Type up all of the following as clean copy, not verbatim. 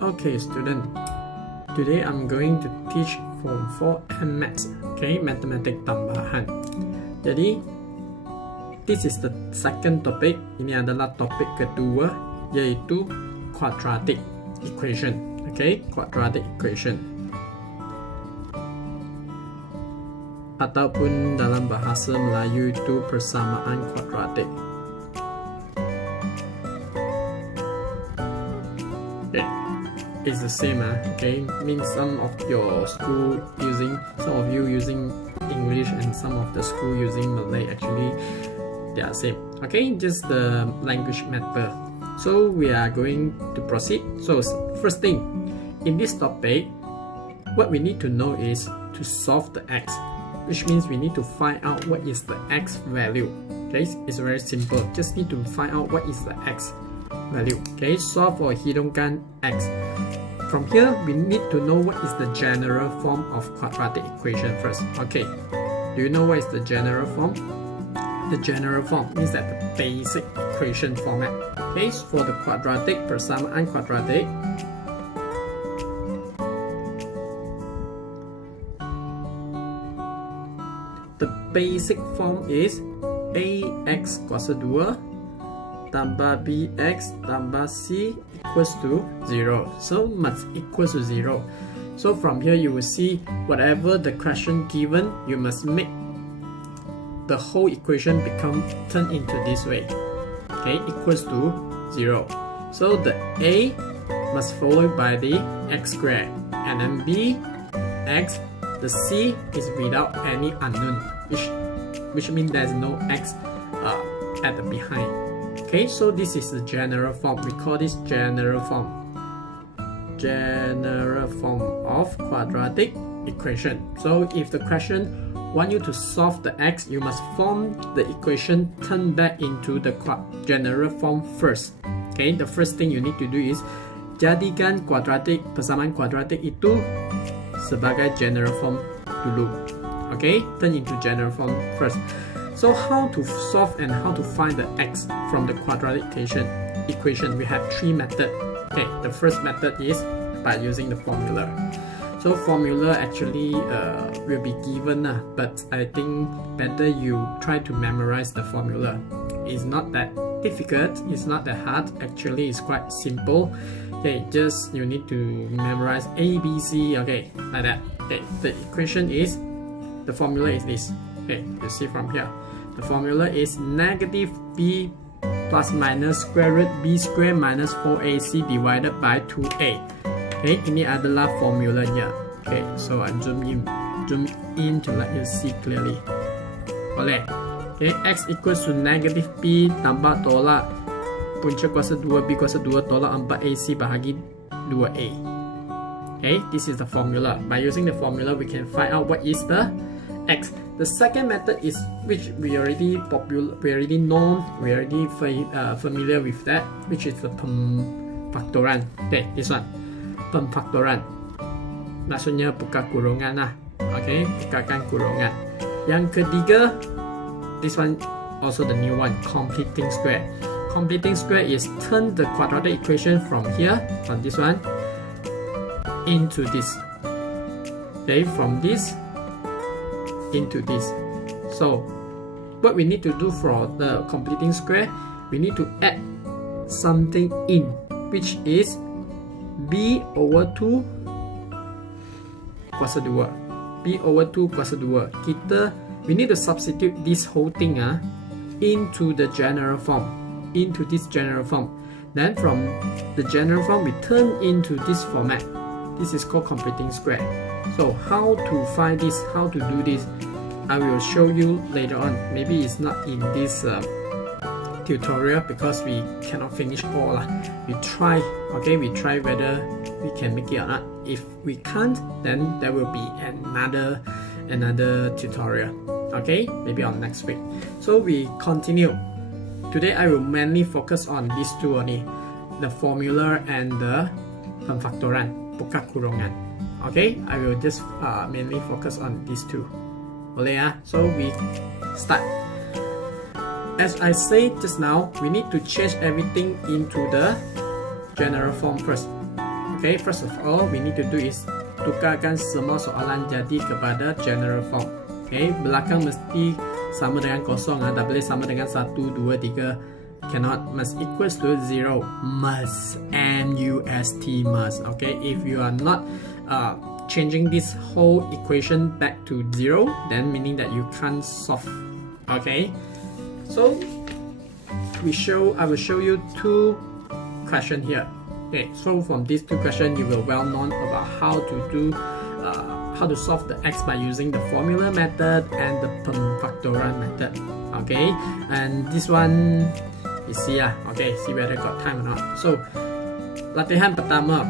Okay, student. Today I'm going to teach Form 4 and Maths. Okay, Matematik tambahan. Jadi, this is the second topic. Ini adalah topik kedua, yaitu quadratic equation. Okay, quadratic equation. Ataupun dalam bahasa Melayu itu persamaan kuadratik. Okay. It's the same, okay. Means some of you using English and some of the school using Malay. Actually, they are same. Okay, just the language matter. So we are going to proceed. So first thing, in this topic, what we need to know is to solve the x, which means we need to find out what is the x value. Okay, it's very simple. Just need to find out what is the x value. Okay, solve for hidungkan x. From here, we need to know what is the general form of quadratic equation first. Okay, do you know what is the general form? The general form means that the basic equation format. Okay, so for the quadratic, persamaan quadratic, the basic form is ax kuasa 2 tambah bx tambah c equals to 0. So must equals to 0. So from here you will see whatever the question given, you must make the whole equation turn into this way. Okay, equals to 0. So the a must followed by the x squared, and then b, x, the c is without any unknown, which means there's no x at the behind. Okay, so this is the general form. We call this general form. General form of quadratic equation. So if the question want you to solve the x, you must form the equation turn back into the general form first. Okay, the first thing you need to do is jadikan quadratic, persamaan quadratic itu sebagai general form dulu. Okay, turn into general form first. So how to solve and how to find the x from the quadratic equation? We have three methods. Okay, the first method is by using the formula. So formula actually will be given, but I think better you try to memorize the formula. It's not that difficult, it's not that hard. Actually, it's quite simple. Okay, just you need to memorize A, B, C. Okay, like that. Okay, the equation is, the formula is this. Okay, you see from here. The formula is negative b plus minus square root b square minus 4ac divided by 2a. Okay, ini adalah formulanya. Okay, so I zoom in to let you see clearly. Boleh. Okay, x equals to negative b tambah tolak punca kuasa 2 b kuasa 2 tolak 4ac bahagi 2a. Okay, this is the formula. By using the formula, we can find out what is the x. The second method is which we already familiar with that, which is the pemfaktoran. Okay, this one, pemfaktoran. Maksudnya buka kurungan lah. Okay, bukakan kurungan. Yang ketiga, this one also the new one, completing square. Completing square is turn the quadratic equation from here, from this one, into this. Okay, from this into this. So what we need to do for the completing square, we need to add something in, which is b over 2 kuasa 2. b over 2 kuasa 2. We need to substitute this whole thing into the general form, into this general form. Then from the general form, we turn into this format. This is called completing square. So how to find this, how to do this, I will show you later on. Maybe it's not in this tutorial because we cannot finish all. We try, okay, we try whether we can make it or not. If we can't, then there will be another tutorial. Okay, maybe on next week. So we continue. Today I will mainly focus on these two only, the formula and the pemfaktoran, buka kurungan. Okay, I will just mainly focus on these two. Boleh ya? So we start. As I said just now, we need to change everything into the general form first. Okay, first of all, we need to do is tukarkan semua soalan jadi kepada general form. Okay, belakang mesti sama dengan kosong, tak boleh sama dengan 1, 2, 3. Cannot, must equals to 0. Must, must, must. Okay, if you are not changing this whole equation back to 0, then meaning that you can't solve. Okay, so I will show you 2 questions here. Okay, so from these 2 questions, you will well known about how to solve the x by using the formula method and the pemfaktoran method. Okay, and this one you see okay, see whether got time or not. So latihan pertama,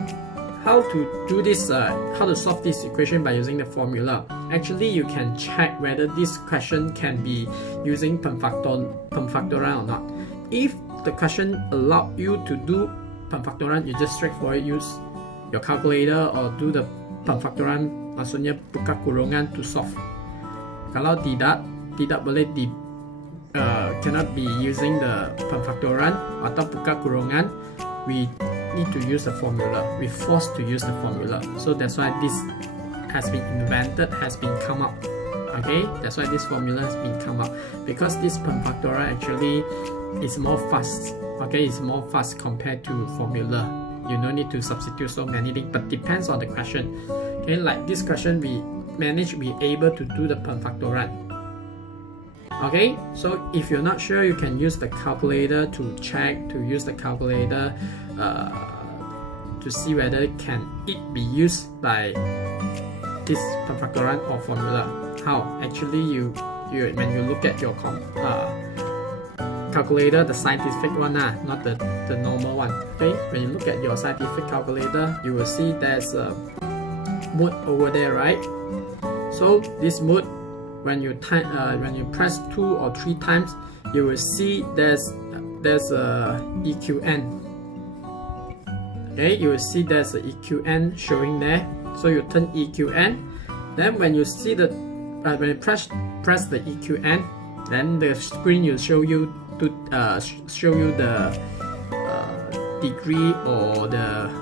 how to do this, how to solve this equation by using the formula. Actually, you can check whether this question can be using pemfaktoran or not. If the question allow you to do pemfaktoran, you just straightforward use your calculator or do the pemfaktoran, maksudnya buka kurungan to solve. Kalau tidak boleh cannot be using the pemfaktoran atau buka kurungan, we need to use the formula. We forced to use the formula. So that's why this has been invented, has been come up. Okay, that's why this formula has been come up, because this pemfaktoran actually is more fast. Okay, it's more fast compared to formula. You don't need to substitute so many things, but depends on the question. Okay, like this question, we able to do the pemfaktoran. Okay, so if you're not sure, you can use the calculator to check, to use the calculator to see whether it be used by this pemfaktoran or formula. How? Actually, you when you look at your calculator, the scientific one, not the normal one. Okay, when you look at your scientific calculator, you will see there's a mode over there, right? So this mode, when you press 2 or 3 times, you will see there's a EQN. Okay, you will see there's a EQN showing there. So you turn EQN. Then when you see the when you press the EQN, then the screen will show you the degree, or the,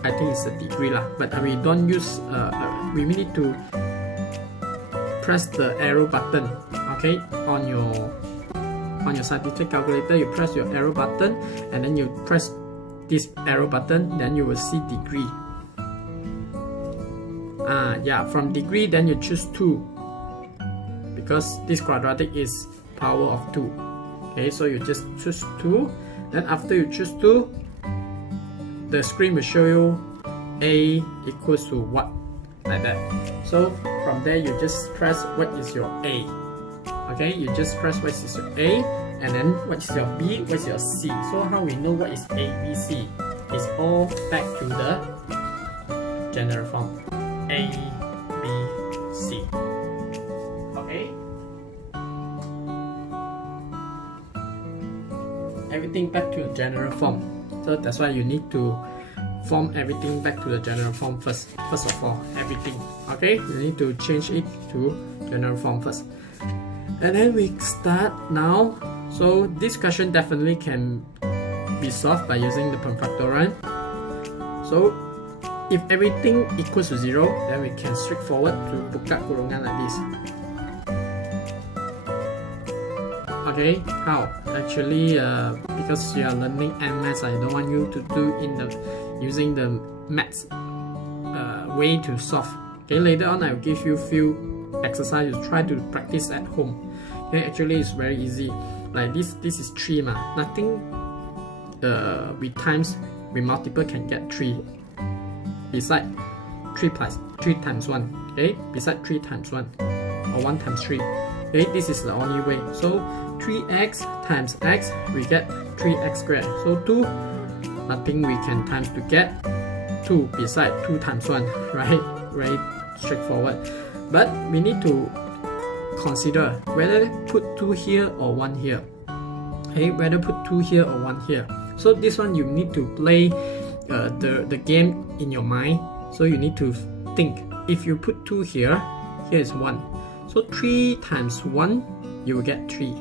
I think it's the degree lah, but we don't use we need to press the arrow button. Okay, on your scientific calculator, you press your arrow button and then you press this arrow button, then you will see degree. From degree, then you choose 2, because this quadratic is power of 2. Okay, so you just choose 2. Then after you choose 2, the screen will show you A equals to what, like that. So from there, you just press what is your A. Okay, you just press what is your A, and then what is your B, what is your C. So how we know what is A, B, C? It's all back to the general form. A, B, C. Okay. Everything back to the general form. So that's why you need to form everything back to the general form first. First of all, everything. Okay, you need to change it to general form first. And then we start now. So this question definitely can be solved by using the pemfaktoran. So if everything equals to 0, then we can straightforward to buka kurungan like this. Okay, how? Actually, because you are learning MS, I don't want you to do using the maths way to solve. Okay, later on I will give you few exercises to try to practice at home. Okay, actually it's very easy. Like this is 3 nothing with times, with multiple can get 3. Beside 3 times 1. Okay, beside 3 times 1 or 1 times 3. Okay, this is the only way. So 3x times x, we get 3x squared. So 2, nothing we can times to get 2 beside 2 times 1, right? Very straightforward. But we need to consider whether put 2 here or 1 here. Okay, whether put 2 here or 1 here. So this one you need to play the game in your mind. So you need to think, if you put 2 here, here is 1. So 3 times 1, you will get 3.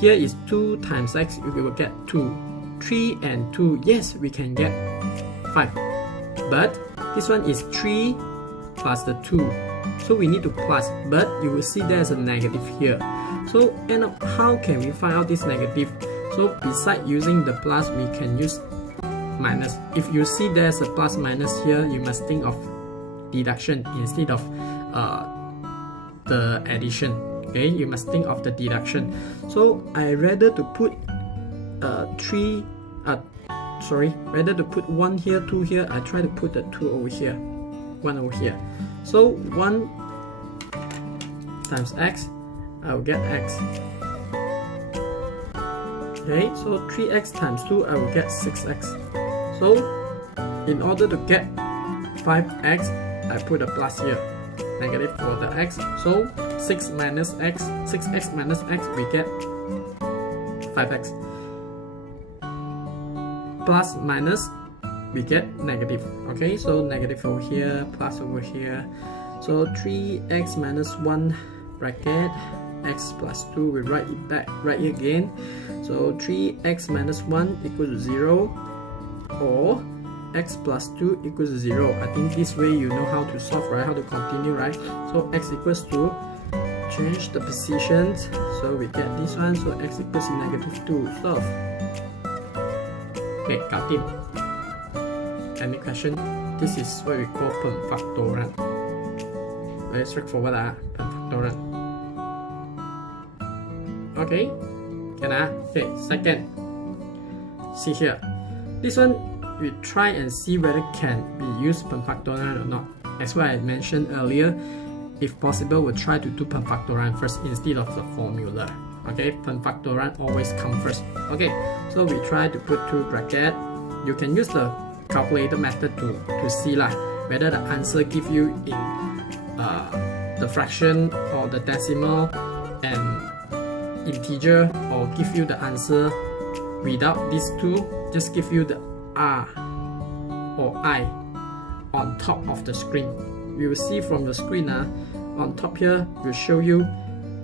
Here is 2 times x, you will get 2. 3 and 2, yes, we can get 5. But this one is 3 plus the 2. So we need to plus, but you will see there's a negative here. So end up, how can we find out this negative? So besides using the plus, we can use minus. If you see there's a plus minus here, you must think of deduction instead of the addition. Okay, you must think of the deduction. So I rather to put rather to put 1 here, 2 here, I try to put the 2 over here, 1 over here. So 1 times x, I will get x. Okay, so 3x times 2, I will get 6x. So in order to get 5x, I put a plus here, negative for the x. So 6x minus x, we get 5x. Plus minus, we get negative. Okay, so negative over here, plus over here. So 3x minus 1 bracket, x plus 2, we write it back right here again. So 3x minus 1 equals to 0, or x plus 2 equals to 0. I think this way you know how to solve, right? How to continue, right? So x equals to, change the positions, so we get this one. So x equals to negative 2. Solve. Okay, got it. Any question? This is what we call perfactorand. Very straightforward, perfactorand. Okay, can okay, second. See here. This one we try and see whether can be used perfactorand or not. As what I mentioned earlier, if possible, we'll try to do perfactorand first instead of the formula. Okay, perfactorand always come first. Okay, so we try to put 2 bracket. You can use the calculator method to see whether the answer give you in the fraction or the decimal and integer, or give you the answer without these two, just give you the R or I on top of the screen. You will see from the screen on top here will show you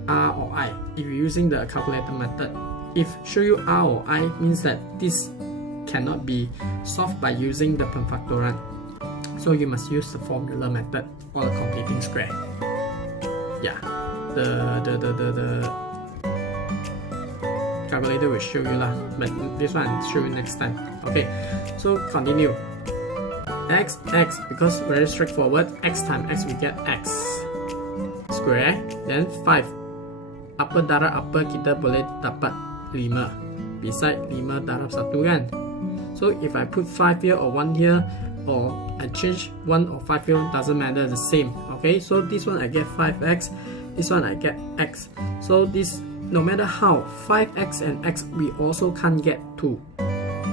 R or I if you're using the calculator method. If show you R or I, means that this cannot be solved by using the perfactorand. So you must use the formula method or the completing square. Yeah, the calculator will show you but this one I'll show you next time. Okay, so continue. X, because very straightforward, x times x we get x square, then 5 upper darab upper kita boleh dapat 5, beside 5 darab 1 kan. So if I put 5 here or 1 here, or I change 1 or 5 here, doesn't matter, the same. Okay, so this one I get 5x, this one I get x. So this, no matter how, 5x and x we also can't get 2.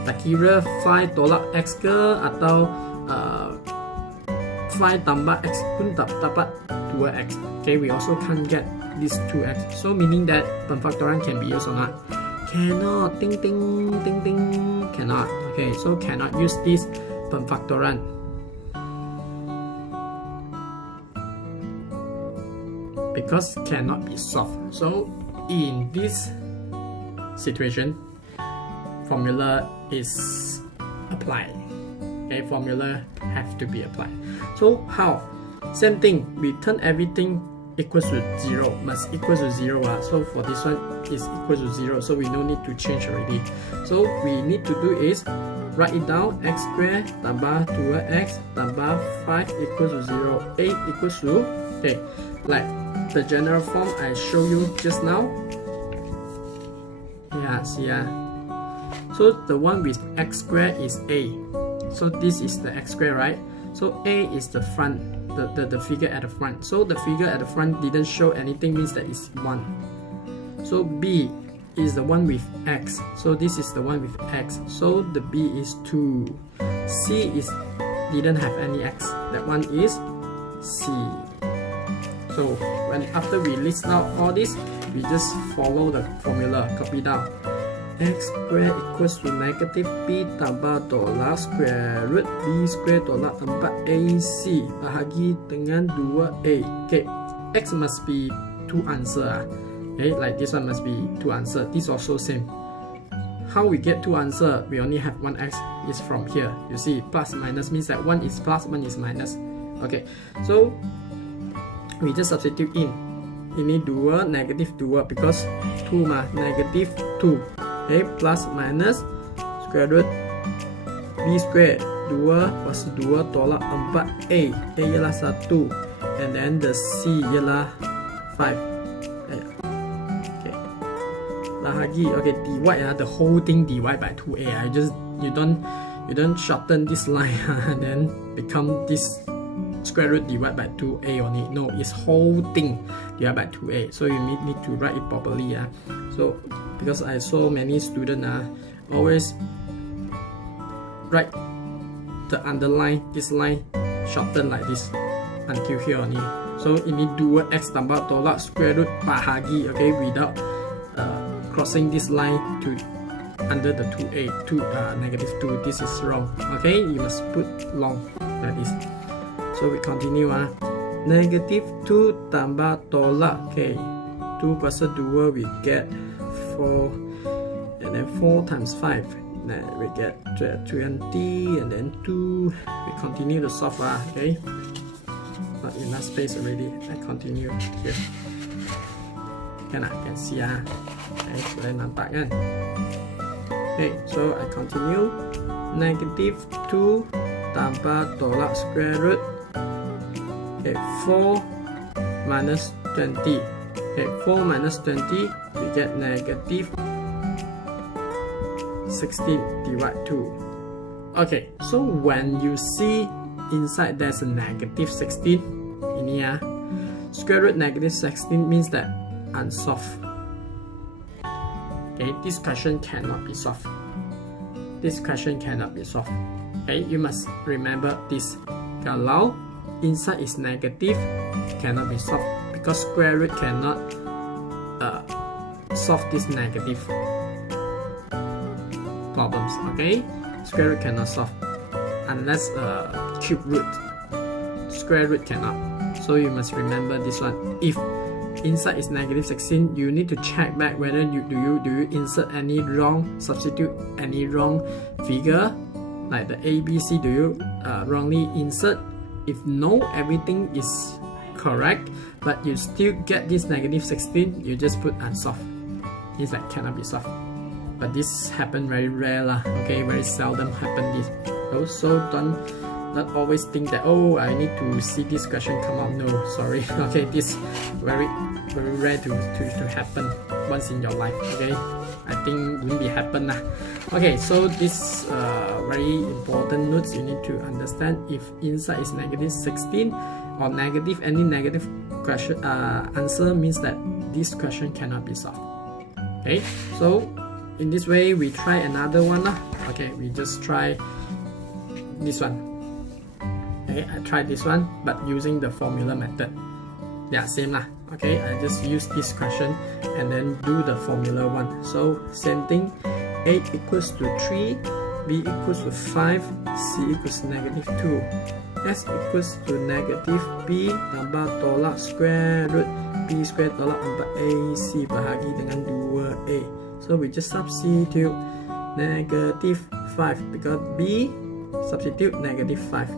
Tak kira 5 tolak x ke atau 5 tambah x pun dapat 2x. Okay, we also can't get this 2x. So meaning that perfactorand can be used or not? Cannot. Ding ding ding ding. Cannot. Okay, so cannot use this perfactorand. Because cannot be solved. So in this situation, formula is applied. Okay, formula have to be applied. So how? Same thing, we turn everything equals to 0, must equals to 0. So for this one is equals to 0, so we no need to change already. So we need to do is write it down, x squared tambah 2x tambah 5 equals to 0, 8 equals to, okay, like the general form I show you just now. Yeah, see so the one with x squared is a. So this is the x squared, right? So a is the front, the figure at the front. So the figure at the front didn't show anything, means that it's 1. So b is the one with x. So this is the one with x. So the b is 2. C is didn't have any x. That one is C. So when after we list out all this, we just follow the formula, copy down. X square equals to negative b tambah tolak square root b square tolak 4ac bahagi dengan 2a. Okay, x must be 2 answer. Okay, like this one must be 2 answer. This also same. how we get two answer? We only have one x is from here. You see, plus minus means that one is plus, one is minus. Okay, so we just substitute in. Ini 2, negative 2 because 2 mah, negative 2. Okay, plus minus square root b square 2 plus 2 tolak 4a. A ialah 1 and then the c ialah 5. Okay, bahagi. Okay, divide the whole thing divide by 2a. You don't shorten this line and then become this square root divided by 2a only. No, it's whole thing divided by 2a. So you need to write it properly. So because I saw many students always write the underline this line shorten like this until here only. So ini 2x tambah tolak square root bahagi. Okay, without crossing this line to under the 2a, negative 2. This is wrong. Okay, you must put long like this. So we continue. Negative 2 tambah tolak. Okay, 2 plus 2 we get 4, and then 4 times 5. Then we get 20, and then 2. We continue to solve. Okay, not enough space already. I continue here. Can see okay, boleh nampak kan? Okay, so I continue. Negative 2 tambah tolak square root. Okay, 4 minus 20. Okay, 4 minus 20 we get negative 16 divide 2. Okay, so when you see inside there's a negative 16, ini square root negative 16 means that unsolved. Okay, this question cannot be solved. This question cannot be solved. Okay, you must remember this. Kalau inside is negative, cannot be solved because square root cannot solve this negative problems. Okay, square root cannot solve unless cube root. Square root cannot. So you must remember this one. If inside is negative 16, you need to check back whether do you insert any wrong, substitute any wrong figure like the A, B, C. Do you wrongly insert? If no, everything is correct, but you still get this negative 16, you just put unsolved. It's like cannot be solved. But this happen very rare lah. Okay, very seldom happen this. Also not always think that, oh, I need to see this question come out. No, sorry. Okay, this very rare to happen once in your life. Okay, I think won't be happen lah. Okay, so this very important notes you need to understand. If inside is negative 16 or negative, any negative question answer means that this question cannot be solved. Okay, so in this way we try another one lah. Okay, we just try this one. Okay, I tried this one but using the formula method. Yeah, same lah. Okay, I just use this question and then do the formula one. So same thing. A equals to 3, B equals to 5, C equals to negative 2, S equals to negative B tambah tolak square root B square tolak 4AC bahagi dengan 2A. So we just substitute negative 5 because B substitute negative 5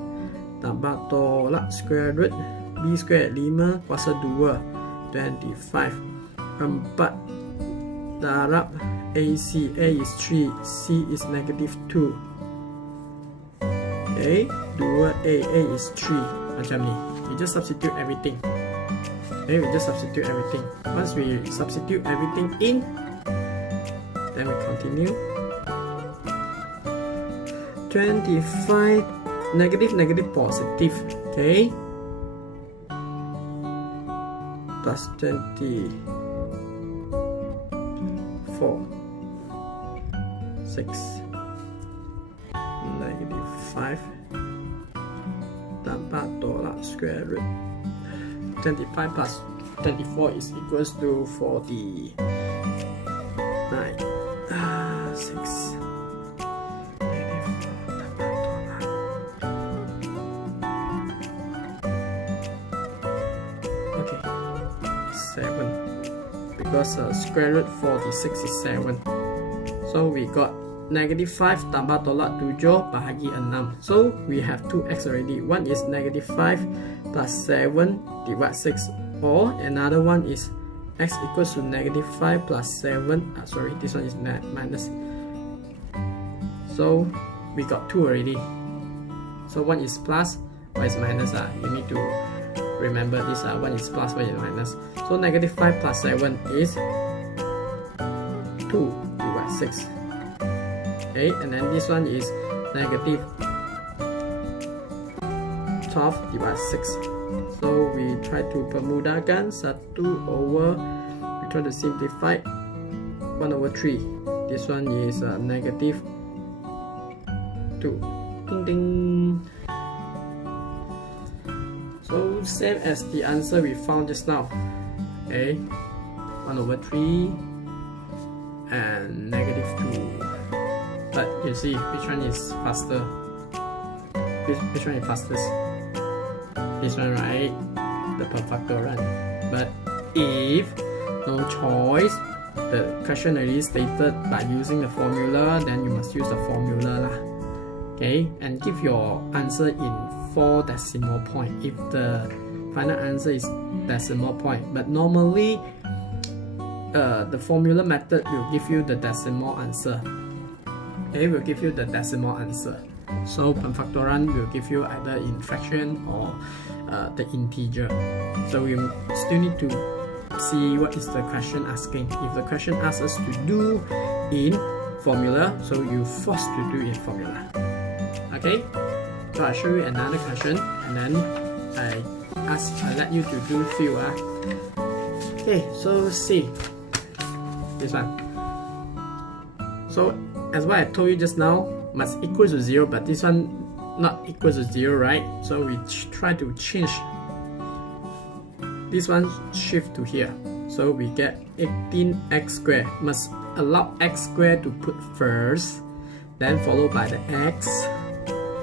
tambah tolak square root B square 5 kuasa 2 25 4 darab AC. A is 3, C is negative 2. Okay, 2A, A is 3. Macam ni. We just substitute everything. Okay, we just substitute everything. Once we substitute everything in, then we continue. 25 negative positive. Okay, plus 24 6 negative 5 tambah tolak square root 25 plus 24 is equals to 49. 6 okay, 7 because square root 46 is 7. So we got -5 tambah tolak 7 bahagi 6. So we have 2x already. One is -5 plus 7 divide 6, or another one is x equals to -5 plus 7. Sorry, this one is minus. So we got 2 already. So one is plus, one is minus. You need to remember this. One is plus, one is minus. So -5 plus 7 is 2 divide 6. Okay, and then this one is -12 divide 6. So we try to permudahkan 1 over, we try to simplify 1 over 3. This one is -2. Ding ding. So same as the answer we found just now. Okay, 1 over 3 and -2. But you see, which one is faster? Which one is fastest? This one, right? The per factorial. But if no choice, the question already stated by using the formula, then you must use the formula lah. Okay, and give your answer in 4 decimal point if the final answer is decimal point. But normally, the formula method will give you the decimal answer. Okay, will give you the decimal answer. So perfactorand will give you either in fraction or the integer. So we still need to see what is the question asking. If the question asks us to do in formula, so you forced to do in formula. Okay, so I'll show you another question, and then I let you to do few. Okay, so see this one. So as what I told you just now, must equal to 0, but this one not equal to 0, right? So we try to change this one, shift to here. So we get 18x squared. Must allow x squared to put first, then followed by the x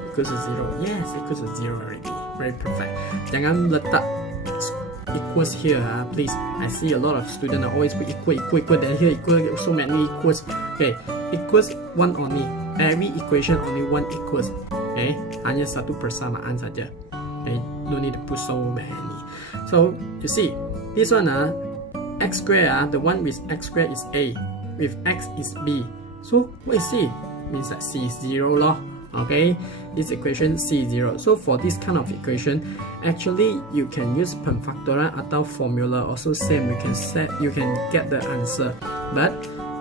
equals to 0. Yes, equals to 0 already. Very perfect. Jangan letak equals here, please. I see a lot of students are always put equal, then here equal, so many equals. Okay, equals one only. Every equation only one equals. Okay, hanya satu persamaan saja. Okay, no need to put so many. So you see, this one x squared, the one with x squared is a, with x is b. So what is c? Means that c is 0 lor. Okay, this equation c is 0. So for this kind of equation, actually you can use perfactorial atau formula. Also same, you can get the answer. But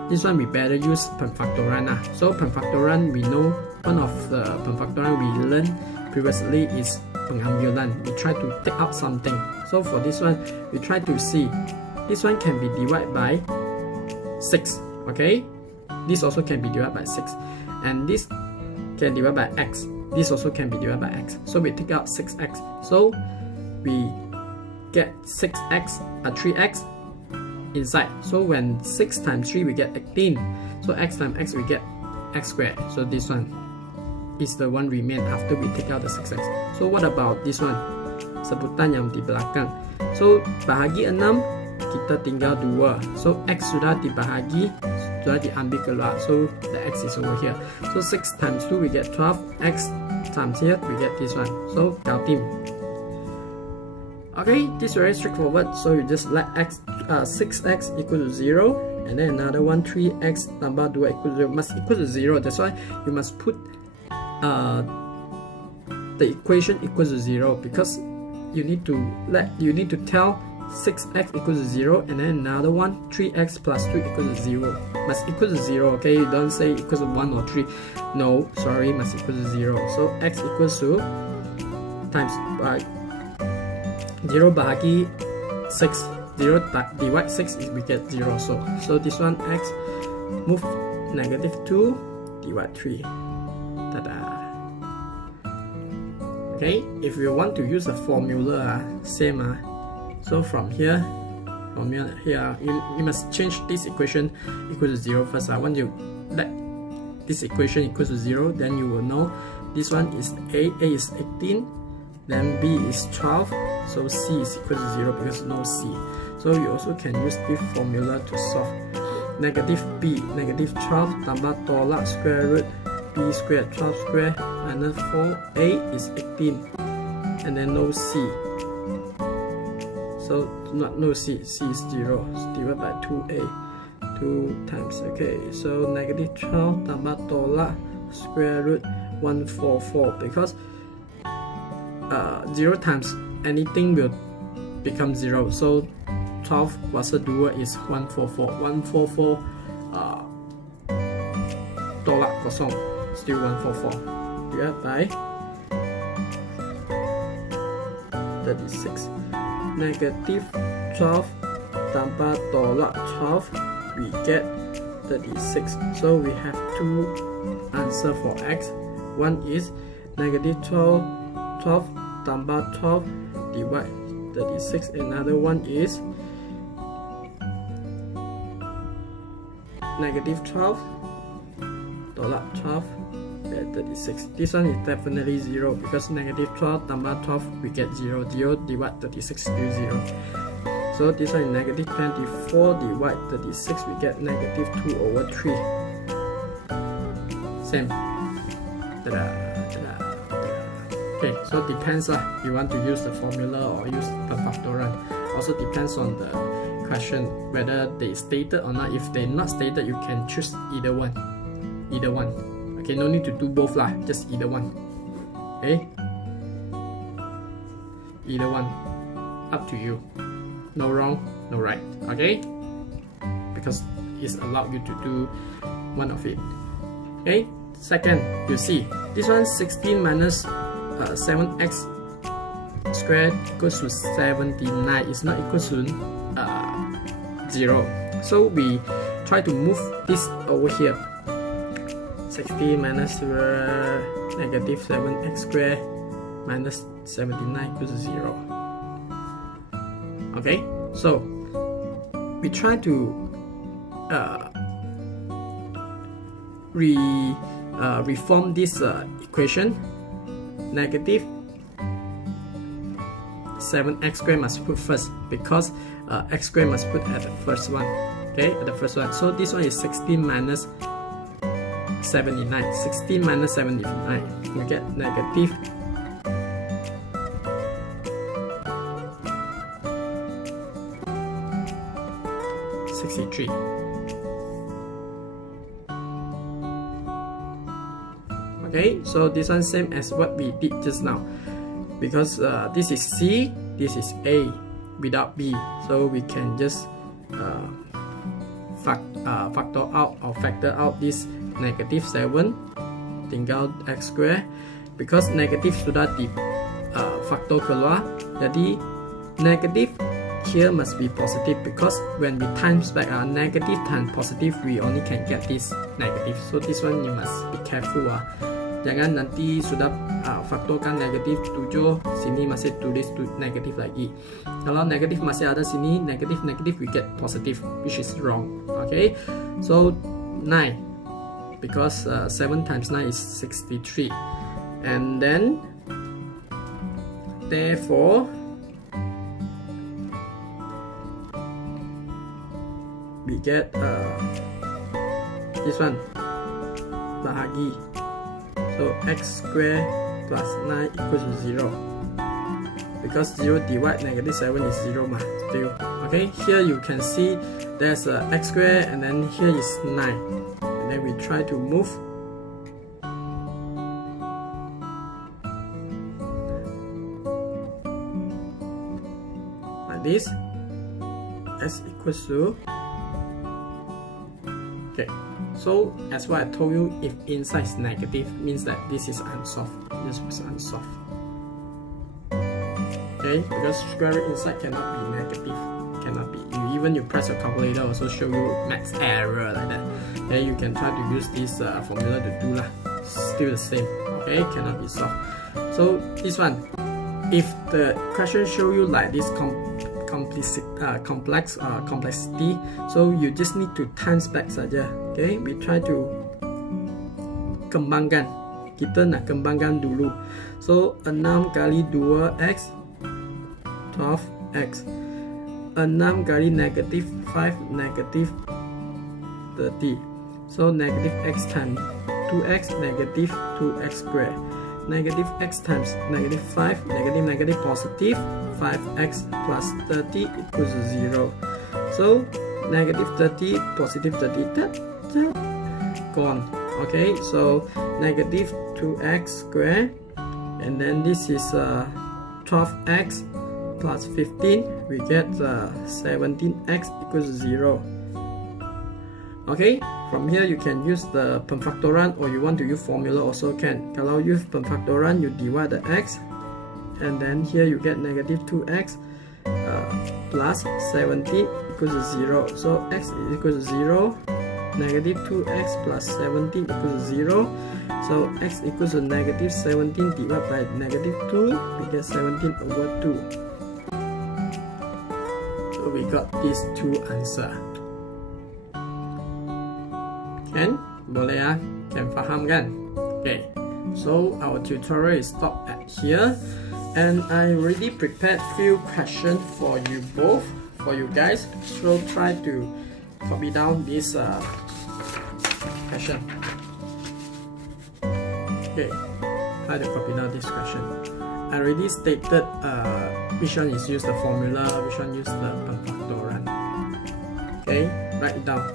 this one we better use perfactorial. So perfactorial, we know one of the perfactorial we learned previously is pengambilan. We try to take out something. So for this one, we try to see this one can be divided by 6. Okay, this also can be divided by 6, and this can divide by x. This also can be divided by x. So we take out 6x. So we get 6x, 3x inside. So when 6 times 3 we get 18. So x times x we get x squared. So this one is the one remain after we take out the 6x. So what about this one? Sebutan yang di belakang. So bahagi 6 kita tinggal 2. So x sudah dibahagi, sudah diambil keluar. So the x is over here. So 6 times 2 we get 12. X times here we get this one. So galtim. Okay, this is very straightforward. So you just let 6x equal to 0, and then another one 3x tambah 2 equal to 0 must equal to 0. That's why you must put the equation equals to 0, because you need to tell 6x equals to 0, and then another one 3x plus 2 equals to 0. Must equal to 0. Okay, you don't say equals to 1 or 3. No, sorry, must equal to 0. So x equals to times 0 bahagi 6. 0 divide 6 is we get 0. So this one x move -2 divide 3. Tada. Okay, if you want to use a formula, same. So from here, you must change this equation equal to 0 first. Once you let this equation equal to 0, then you will know this one is a is 18, then b is 12, so c is equal to 0 because no c. So you also can use this formula to solve. negative b, negative 12 tambah tolak square root b square 12 square minus 4a is 18, and then no c. So no c, c is 0, divided by 2a, 2 times, okay, so negative 12 tambah tolak square root 144, because 0 times anything will become 0, so 12 kuasa 2 is 144, 144 tolak kosong, still 144, divided by 36. Negative 12 tambah tolak 12, we get 36. So we have two answers for x. One is negative 12 tambah 12 divide 36. Another one is negative 12 tolak 12 get 36. This one is definitely 0 because negative 12 tambah 12 we get 0. 0 divide 36 still 0. So this one is negative 24 divide 36 we get negative 2 over 3. Same. Ta-da, ta-da, ta-da. Okay, so depends you want to use the formula or use the factorial. Also depends on the question whether they stated or not. If they not stated, you can choose either one. Either one. Okay, no need to do both lah, just either one. Okay? Either one. Up to you. No wrong, no right. Okay? Because it's allowed you to do one of it. Okay? Second, you see, this one 16 minus 7x squared equals to 79. It's not equal to 0. So we try to move this over here. 60 minus negative 7x squared minus 79 equals to 0. Okay, so we try to reform this equation. Negative 7x squared must put first because x squared must put at the first one. Okay, at the first one. So this one is 16 minus 79. 16 minus 79, we get negative 63. Okay, so this one same as what we did just now, because this is C, this is A without B, so we can just factor out this negative 7, tinggal x square, because negative sudah di factor keluar, jadi negative here must be positive, because when we times back negative times positive, we only can get this negative. So this one you must be careful jangan nanti sudah faktorkan negatif 7, sini masih tulis negatif lagi. Kalau negatif masih ada sini, negatif we get positive, which is wrong. Okay, so 9, because 7 times 9 is 63, and then therefore we get this one bahagi. So x squared plus 9 equals to 0, because 0 divide negative 7 is 0 still. Okay, here you can see there's x squared, and then here is 9, and then we try to move like this. S equals to, okay, so as what I told you, if inside is negative, means that this is unsolved. This was unsolved. Okay, because square root inside cannot be negative. Cannot be. Even you press your calculator also show you max error like that. Okay, you can try to use this formula to do lah. Still the same. Okay, cannot be solved. So this one, if the question show you like this complexity, so you just need to times back saja. Okay, we try to kembangkan. Kita nak kembangkan dulu. So 6 kali 2x 12x. 6 kali negative 5 negative 30. So negative x times 2x, negative 2x squared. Negative x times negative 5, negative positive, 5x plus 30 equals 0. So negative 30, positive 30, gone. Okay, so negative 2x squared, and then this is 12x plus 15, we get 17x equals 0. Okay, from here you can use the pemfaktoran, or you want to use formula also can. Kalau use pemfaktoran, you divide the x, and then here you get negative 2x plus 17 equals 0. So x is equal to 0. Negative 2x plus 17 equals 0. So x equals to negative 17 divided by negative 2, we get 17 over 2. So we got these two answers. Kan? Boleh ya? Can faham kan? Okay, so our tutorial is stopped at here, and I already prepared few questions for you both, for you guys. So try to copy down this question. Okay, try to copy down this question. I already stated which one is use the formula, which one use the pemfaktoran. Okay, write it down.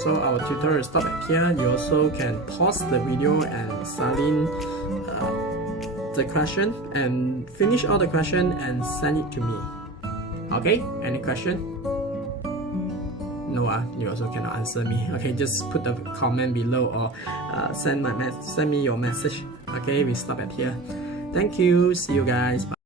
So our tutorial stop at here. You also can pause the video and salin the question and finish all the question and send it to me. Okay, any question? No, you also cannot answer me. Okay, just put the comment below, or send me your message. Okay, we stop at here. Thank you. See you guys. Bye.